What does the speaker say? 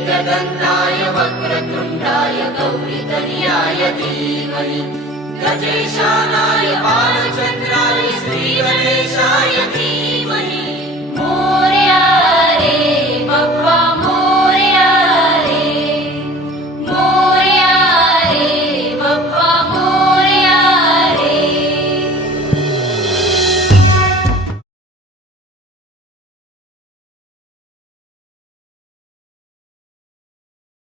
एकदन्ताय वक्रतुण्डाय गौरीतनयाय धीमहि गजेशानाय बालचन्द्राय श्रीगणेशाय धीमहि मोरया रे बप्पा